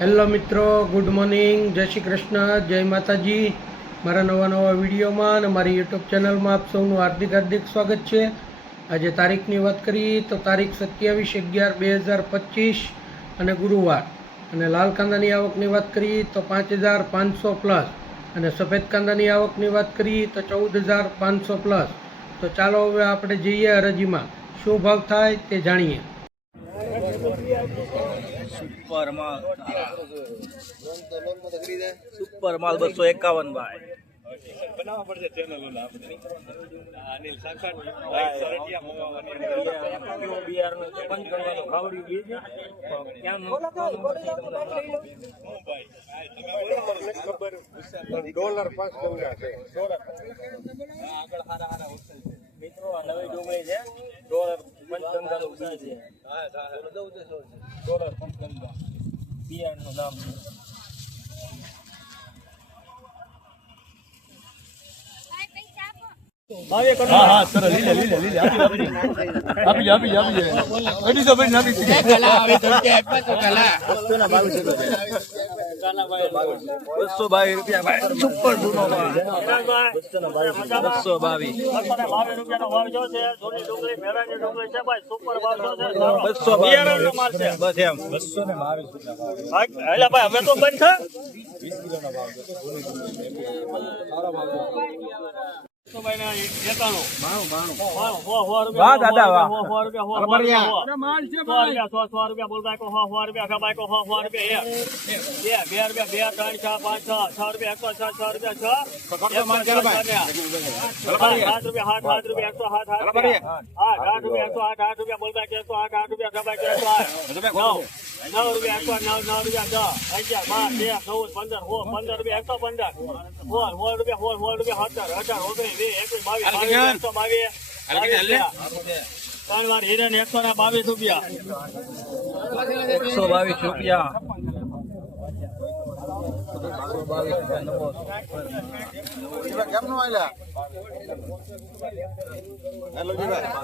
Hello મિત્રો, good morning, જય શ્રી કૃષ્ણ, જય માતાજી। મારા નવા વિડીયોમાં અને મારી યુટ્યુબ ચેનલમાં આપ સૌનું હાર્દિક સ્વાગત છે। આજે તારીખની વાત કરીએ તો તારીખ 27/11/2025 અને ગુરુવાર। અને લાલ કાંદાની આવકની વાત કરીએ તો 5500 પ્લસ અને સફેદ કાંદાની આવકની વાત કરીએ તો 14500 પ્લસ। તો ચાલો હવે આપણે જઈએ હરાજીમાં શું ભાવ થાય તે જાણીએ। સુપર માલ 251 ભાઈ બનાવવા પડશે ચેનલ અનિલ સાક્ષાત બિયારનો બંધ કરવાનો ખાવડી ગઈ છે ક્યાં ડોલર 5 ગંગા છે આગળ હારા મિત્રો આ નવી ડુંગળી છે ડોલર પંચગંગાનું બી છે ડોલર પંચગંગા બિયારનું નામ છે હા સરસ લીલે આપી એડી તો બની આપી કલા આવે તો કે કલા 222 રૂપિયા ભાઈ સુપર ડૂનો ભાઈ 222 રૂપિયાનો ભાવ જો છે જોની ડુંગળી મેળાની ડુંગળી છે ભાઈ સુપર ભાવ જો છે 222 નો માલ છે બસ એમ 222 રૂપિયા એટલે ભાઈ હવે તો બંધ છે 20 કિલોનો ભાવ છે સારો ભાવ તો ભાઈ ના 91 વાહ દાદા વાહ માલ છે ભાઈ 100 રૂપિયા બોલ બાઈકો 100 રૂપિયા બાઈકો 100 રૂપિયા 2 રૂપિયા 2 3 4 5 6 રૂપિયા 100 માલ ચાલ ભાઈ 7 રૂપિયા 8 રૂપિયા 108 રૂપિયા 8 રૂપિયા બોલ બાઈકો 108 રૂપિયા બાઈકો 9 રૂપિયા 9 રૂપિયા 10 11 12 13 14 15 રૂપિયા 17 ત્રણ વાર હિરણ 122 રૂપિયા 122 રૂપિયા કેમનો આલ્યા હેલો જી ભાઈ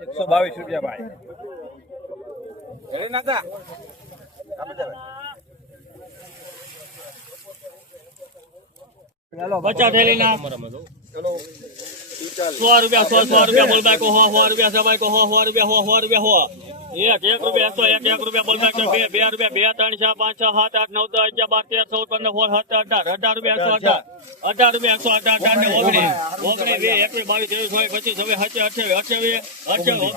122 રૂપિયા ભાઈ ઘરે નાતા બચા થેલી ના ચલો 100 રૂપિયા બોલ બાઈકો 100 રૂપિયા સબાઈકો 100 રૂપિયા 1 રૂપિયા 1 રૂપિયા બોલ બાઈકો 2 રૂપિયા 2 3 4 5 6 7 8 9 10 11 12 13 14 15 16 17 18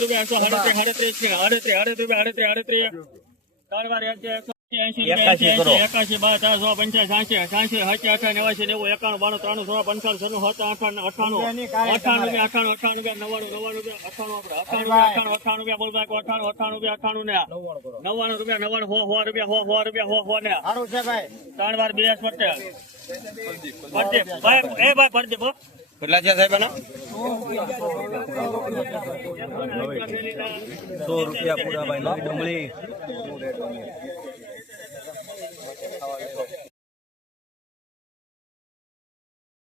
રૂપિયા 118 19 20 21 22 23 24 25 26 27 કેટલા છે સાહેબ આના 100 રૂપિયા પૂરા ભાઈ નવી ડુંગળી